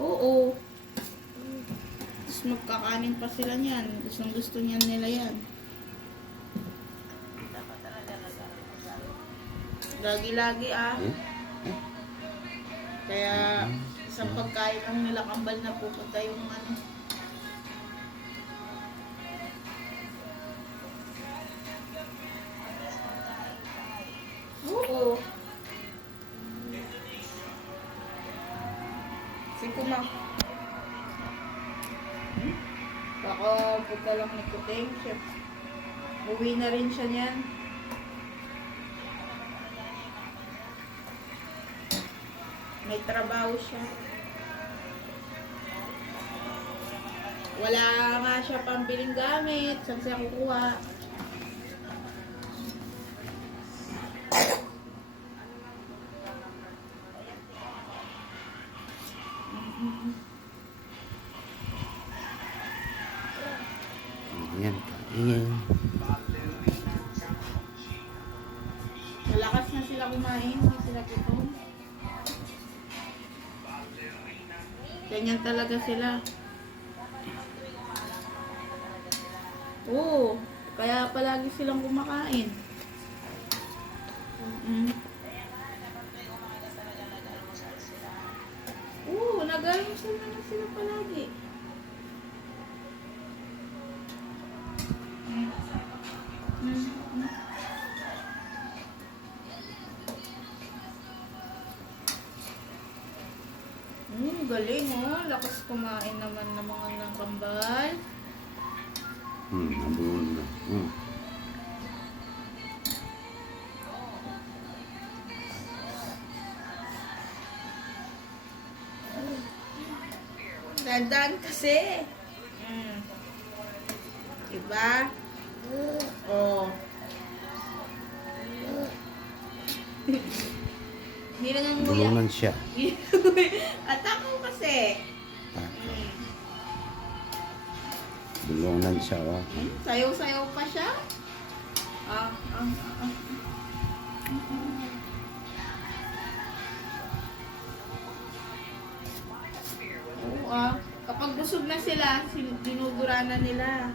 Oo. Tapos magkakanin pa sila niyan. Gustong gusto niyan nila yan. Lagi-lagi ah. Kaya isang pagkain lang nila kambal na pupunta yung ano. Oo. Si Kuma. Baka punta lang ni Kuting. Uwi na rin siya niyan. May trabaho siya. Wala nga siya pambiling gamit. Saan siya kukuha? Ayan, kain. Malakas na sila kumain. Hindi sila gutom. Ganyan talaga sila. Oo. Kaya palagi silang kumakain. Oo, nag-almusal na lang sila palagi. Galing oh. Lakas kumain naman ng mga ng kambal. Nabuhol na. Dandan kasi. Diba? Oh. Hindi na nang nguya. Bulungan siya. At ako kasi. Bulungan siya, oh. Sayaw-sayaw pa siya. Oo, kapag busog na sila, dinudura na nila.